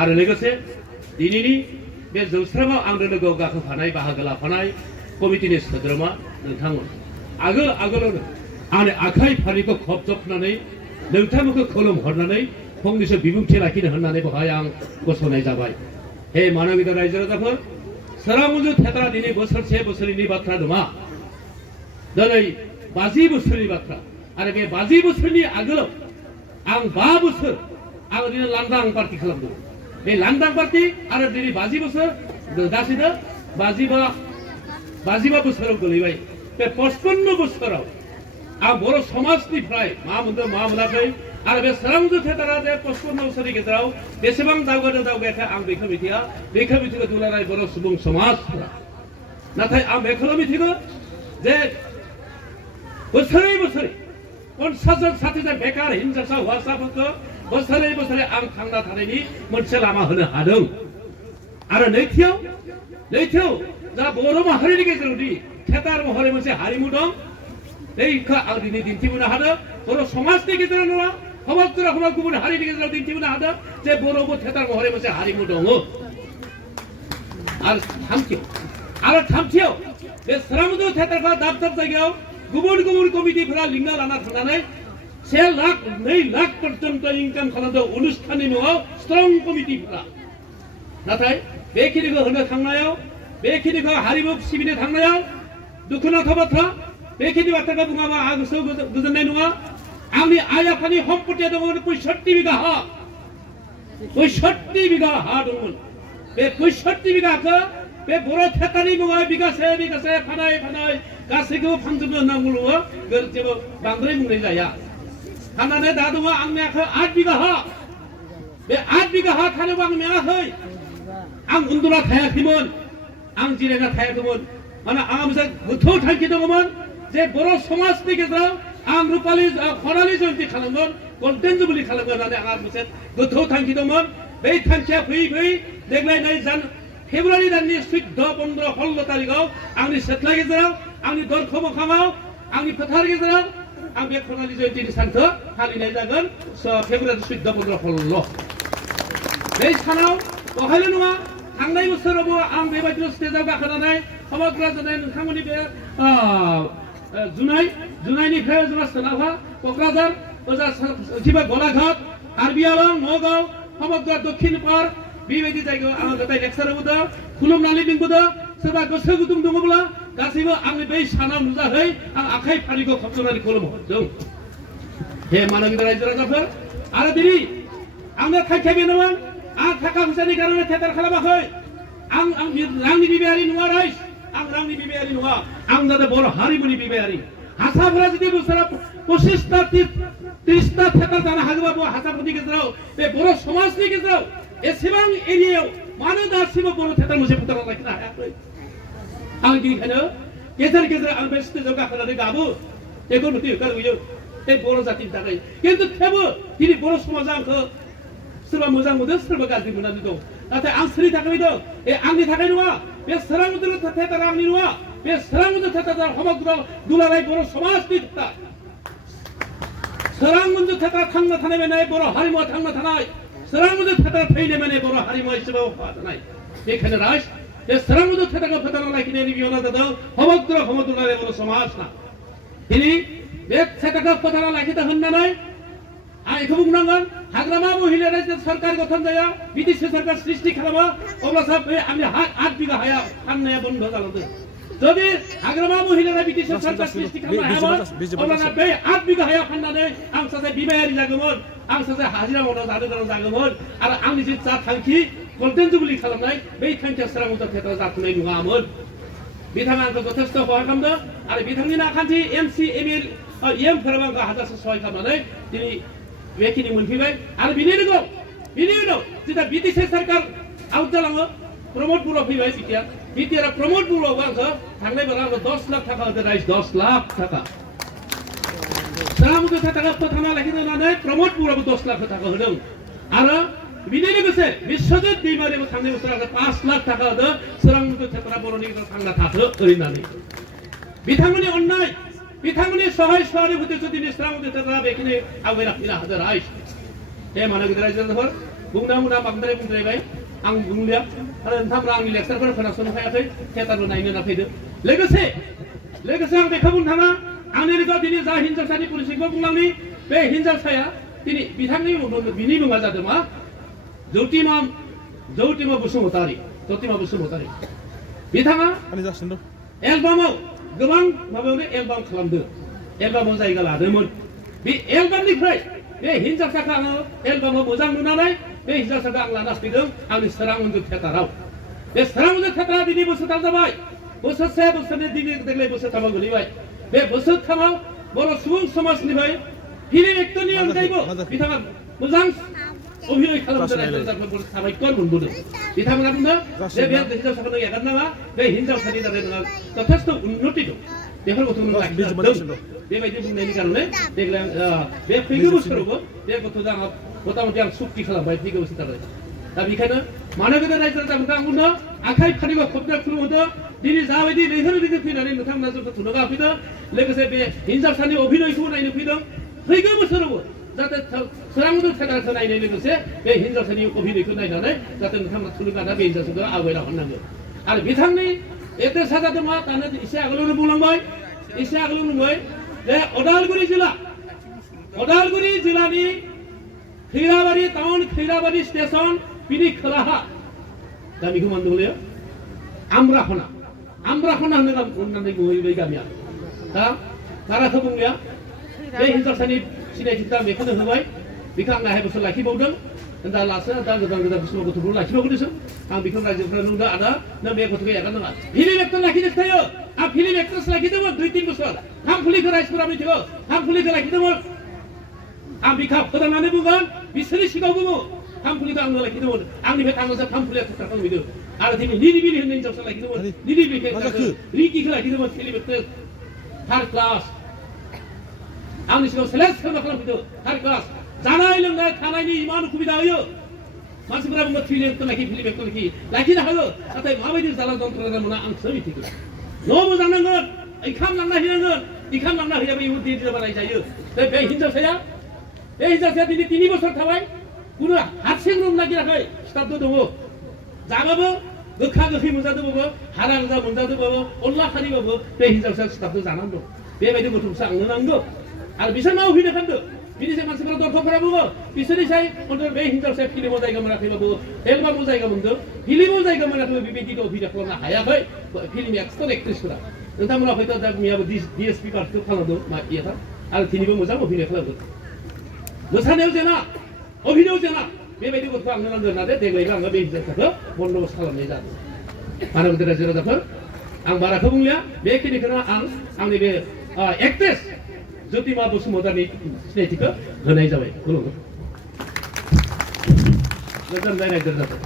आरो लोगोसे दिनैनि बे जौस्राङाव आंनो लोगोआव गाखोफानाय बाहागो लाफानाय कमिटिनि सोद्रोमा नोंथांमोन आगोलावनो आंनि आखाइ फारिखौ खबजबनानै नोंथांमोनखौ खुलुमहरनानै फंनैसो बिबुंथि लाखिनो होननानै बेवहाय आं गसंनाय जाबाय। हे मानबिदा रायजो राजाफोर, सोरां मन्जु थियेटारा दिनै बोसोरसे बोसोरनि बाथ्रा नङा, दिनै 50 बोसोरनि बाथ्रा। आरो बे 50 बोसोरनि आगोलाव आं 5 बोसोर आं दिनै लांदां पार्टि खालामदों। बे लांदां पार्टि आरो दिनै 50 बोसोर गासैनो 55 बोसोराव गोलैबाय। बे 55 बोसोराव आं बर' समाजनिफ्राय मा मोनदों मा मोनाखै आरो बे सोरां मन्जु थियेटारा जे 55 बोसोरनि गेजेराव बेसेबां दावगायाखै आं बेखौ मिथिया। बेखौ मिथिगौ दुलाराय बर' सुबुं समाजफोरा। नाथाय आं बेखौल' मिथिगौ जे बोसोरै 50 जन 60 जन बेकार हिनजावसा हौवासाफोरखौ बोसोरै आं थांना थानायनि मोनसे लामा होनो हादों। आरो नैथियाव जा बर' माहारिनि गेजेराव दि थियेटार महरै मोनसे हारिमु दं, बेखौ आं दिनै दिन्थिबोनो हादों। बर' समाजनि गेजेराव नङा, समाज गुबुन हारिनि गेजेराव दिन्थिबोनो हादों जे बर'बो थियेटार महरै मोनसे हारिमु दङ। आरो थामथियाव बे सोरां मन्जु थियेटारखौ दाब जायगायाव गुबुन कमिटिफोरा लिंना लाना थांनानै 1 लाख 2 लाख पर्यन्त इनकाम खालामदों अनुष्ठाननि मुङाव स्ट्रं कमिटिफोरा। नाथाय बेखिनिखौ होनो थांनायाव, बेखिनिखौ हारिमु सिबिनो थांनायाव दुखुनांथाव बाथ्रा, बेखिनि बाथ्राखौ बुङाबा आं गोसोआव गोजोननाय नङा। आंनि आइ आफानि सम्पत्तिया दंमोन 65 बिघा हा। 65 बिघा हा दंमोन। बे 65 बिघाखौ बे बर' थियेटारनि मुङाव बिगासे फानाय गासैखौबो फानजोबनो होनना जेबो बांद्राय बुंनाय जाया। फाननानै दा दङ आंनि आखायाव 8 बिघा हा। बे 8 बिघा हा थानोबो आं मेङाखै। आं उन्दुना थायाखैमोन, आं जिरायना थायाखैमोन। माने आंहा मोनसे गोथौ थांखि दङमोन जे बर' समाजनि गेजेराव आं खनालि जयन्ति खालामगोन, गल्डेन जुबलि खालामगोन होननानै आंहा मोनसे गोथौ थांखि दंमोन। बे थांखिया फैयै देग्लाय फेब्रुवारि दाननि 14, 15, 16 तारिखआव आंनि सिथ्ला गेजेराव, आंनि दरखं मोखाङाव, आंनि फोथार गेजेराव आं बे खनालि जयन्तिनि सानखौ फालिनाय जागोन फेब्रुवारि 14, 15, 16। बे सानाव बेवहायल' नङा, थांनाय बोसोरावबो आं बेबायदिनो स्टेजाव गाखोनानै समग्र जानाय नोंथांमोननि बे जुनाइनिफ्राय जोंहा सोनाबहा क'क्राझार, गलाघाट, कार्बि आलं, नगाव, समग्र दक्षिण पार बेबायदि जायगायाव आं गोदाय लेक्सार होबोदों, खुलुमनानै लिंबोदों। सोरबा गोसो गुदुं दङब्ला गासैबो आंनि बै सानाव नुजाहै आं आखाइ फारिखौ खबजबनानै खुलुमहरदों। हे मानबिदा रायजो राजाफोर, आरो दिनै आंनो थांखिया बेनोमोन, आं थाखा फैसानि कारणे थियेटार खालामाखै। आं रांनि बिबायारि नङा राइज, आं रांनि बिबायारि नङा, आं जादों बर' हारिमुनि बिबायारि। हारसाफोरा जुदि बोसोराव 25टा 30टा थियेटार जानो हागौबाबो हारसाफोरनि गेजेराव बे बर' समाजनि गेजेराव एसेबां एरियायाव मानो दासिमबो बर' थियेटार मोनसे फोथांना लाखिनो हायाखै? आं बेनिखायनो गेजेर आं बे स्टेजाव गाखोनानै गाबो, बेखौ नुयो बे बर' जातिनि थाखाय। खिन्थु थेवबो दिनै बर' समाजा आंखौ सोरबा मोजां मोनो, सोरबा गाज्रि मोननानै दं। नाथाय आं सोरनि थाखाय दं? आंनि थाखाय नङा। बे सोरां मन्जु थियेटारा आंनि नङा। बे सोरां मन्जु थियेटारा समग्र दुलाराय बर' समाजनि थियेटार। सोरां मन्जु थियेटारा थांना थानाय माने बर' हारिमुआ थांना थानाय। सोरां मन्जु थियेटारा थैनाय माने बर' हारिमुआ एसेबाबो थानाय। बेखायनो राइज बे सोरां मन्जु थियेटारखौ फोथांना लाखिनायनि बिबाना जादों समग्र दुलाराय बर' समाजना। दिनै बे थियेटारखौ फोथांना लाखिनो होननानै आं बेखौ बुंनांगोन, हाग्रामा महिलाया जे सरकार गठन जाया, बिटिसि सरकार सृष्टि खालामो, अब्लासो बे आंनि 8 बिघा हाया फाननाया बन्द जालांदों। যদি हाग्रामा महिलाया बिटिसि सरकार सृष्टि खालामनो हायामोन, अब्लाना बे 8 बिघा हाया फाननानै आं सासे बिबायारि जागौमोन, आं सासे हाजिरा मावना जानो गोनां जागौमोन। आरो आंनि जे थांखि गल्डेन जुबलि खालामनाय, बै थांखिया सोरां मन्जु थियेटाराव जाफुंनाय नङामोन। बिथाङा आंखौ जथेस्थ' सहाय खालामदों आरो बिथांनि आखान्थि एमसि एमफोराबो आंखौ हाजारसो सहाय खालामनानै दिनै बेखिनि मोनफैबाय। आरो बिनि उनाव जेब्ला बिटिसि सरकार आउट जालाङो, प्रमद बर' फैबाय बिटिआर प्रमद बर'आवबो आंखौ थांनाय बार आंखौ 10 लाख थाखा होदों राइज, 10 लाख थाखा। सोरां मन्जु थियेटारखौ फोथांना लाखिनो होननानै प्रमद बर'आबो 10 लाख थाखा होदों। आरो बिनि लोगोसे बिश्वजित दैमारियाबो थांनाय बोसोर आंखौ 5 लाख थाखा होदों सोरां मन्जु थियेटारा बर'नि गेजेराव थांना थाथो ओरैनानै। बिथांमोननि अननाय, बिथांमोननि सहाय सहानुभूति जुदि सोरां मन्जु थियेटारा बेखिनि आवगायना फैनो हादों राइज। हे मानबिदा रायजो राजाफोर, बुंना बांद्राय बुंद्रायबाय आं बुंलिया आरो नोंथांमोना आंनि लेक्सारफोर खोनासंनो हायाखै थियेटारबो नायनो होनना फैदो लोगोसे आं बेखौ बुंनो थाङा आंनि लोगोआव दिनै जा हिनजावसानि पलिसिखौ बुंलांनि बे हिनजावसाया दिनै बिथांनि बिनि मुङा जादों मा जौतिमा बसुमतारी बिथाङा एलबामाव गोबां माबायावनो एलबाम खालामदों एलबामाव जायगा लादोंमोन बे एलबामनिफ्राय बे हिनजावसाखौ आङो एलबामाव मोजां नुनानै बे हिनजावसाखौ आं लाना फैदों आंनि सोरां मन्दिर थियेटाराव बे सोरां मन्दिर थियेटारा दिनै बोसोरथाम जाबाय बोसोरसे बोसोरनै दिनै देग्लाय बोसोरथामाव गोलैबाय बे बोसोरथामाव बर' सुबुं समाजनिफ्राय फिल्म एक्टरनि अनगायैबो बिथाङा मोजां अभिनय खालामदों रायजो राजाफोरखौ साबायखर मोनबोदों बिथांमोना बुंदों जे बे हिनजावसाखौ नों एगारनाङा बे हिनजावसानि थाखाय नोंहा जथेस्थ उन्नति दं बेफोर गथ'खौ नों लाखिदों बेबायदि बुंनायनि कारणे देग्लाय बे फैगौ बोसोरावबो बे गथ'जों आंहा मथा-मथि आं सुक्ति खालामबाय फैगौ बोसोराव दा बेखायनो मानो गोदो रायजो राजाफोरखौ आं बुंदों आखाइ फारिखौ खबना खुलुमहरदों दिनै जाबायदि लैहोर लैहोर फैनानै नोंथांमोना जोंखौ थुलुंगा होफैदों लोगोसे बे हिनजावसानि अभिनयखौ नायनो फैदों फैगौ बोसोरावबो जाहाथे सोरां मन्दिर थियेटारखौ नायनाय लोगोसे बे हिनजावसानि अभिनयखौ नायनानै जाहाथे नोंथांमोना थुलुंगा बे हिनजावसाखौ आवगायलांनांगौ आरो बिथांनि एड्रेसा जादों मा दानो एसे आगोलावनो बुंलांबाय एसे आगोलाव बुंबाय जे अदालगुरि जिल्लानि खैराबारि टाउन खैराबारि स्टेशन बिनि खोलाहा गामिखौ मा होनदोंलै आमराखना होननानै बुङो बे गामिया दा बाराखौ बुंलिया बे हिनजावसानि सिनायथिखौ आं बेखौनो होबाय बेखौ आं आहाय बोसोर लाखिबावदों दा गोदान बोसोराव गथ'खौ लाखिबावदोंसो आं बेखौ रायजोफोरा नुदों आदा नों बे गथ'खौ एगारनाङा फिल्म एक्टर लाखिनो थायो आं फिल्म एक्ट्रेस लाखिदोंमोन 2-3 बोसोर हामफुलिखौ रायजोफोरा मिथिगौ हामफुलिखौ लाखिदोंमोन आं बिखा फोदांनानै बुंगोन बिसोरनि सिगाङाव बुङो हामफुलिखौ आंनो लाखिदोंमोन आंनिफ्राय थाङोसो हामफुलिया थाथारखौ नुदों आरो दिनै निरिबिलि होननाय हिनजावसा लाखिदोंमोन निरिबिलिखौ रिकिखौ लाखिदोंमोन फिल्म एक्ट्रेस 3rd क्लास आंनि सिगाङाव सेलेक्ट खालामफैदों 3rd क्लास जानाय लोंनाय थानायनि इमान सुबिदा होयो मानसिफोरा बुङो फिल्म एक्टर लाखिनो हायो नाथाय माबायदि जाला जन्थ्रना मोना आंसो मिथिगौ न' मोजां नांगोन ओंखाम लांना होनांगोन ओंखाम लांना होयाबा इउन देरि जाबा नायजायो बे हिनजावसाया दिनै 3 बोसोर थाबाय कुनु हारसिं रुम नागिराखै स्टाफबो दङ जाबाबो गोखा गोखै मोनजादोंबाबो हारा गोजा मोनजादोंबाबो अनला खारिबाबो बे हिनजावसाया स्टाफजों जानानै दं बेबायदि गथ'खौसो आंनो नांगौ आरो बिसोर मा उफैनो खालामदों बिनिसाय मानसिफोरा दर्शकफोरा बुङो बिसोरनिसाय बे हिनजावसाया फिल्माव जायगा मोनाखैबाबो एलबामाव जायगा मोनदों फिल्माव जायगा मोनाखैबो बेबायदि अभिनय खालामनो हायाखै फिल्म एक्टर एक्ट्रेसफोरा नोंथांमोना हयथ' दा मैयाबो DSP पार्टिखौ खालामदों मा इयाथा आरो दिनैबो मोजां अभिनय खालामदों मोसानायाव जेना अभिनयाव जेना बेबायदि गथ'खौ आंनो नांगौ होननानै देग्लायबो आङो बे हिनजावसाखौ बन्द'बस्त खालामनाय जादों मानो होनोब्ला रायजो राजाफोर आं बाराखौ बुंलिया बेखिनिखौनो आंनि बे एक्ट्रेस ज्योतिमा बसुमतारीनि सिनायथिखौ होनाय जाबाय खुलुमबाय गोजोन रायजो राजाफोर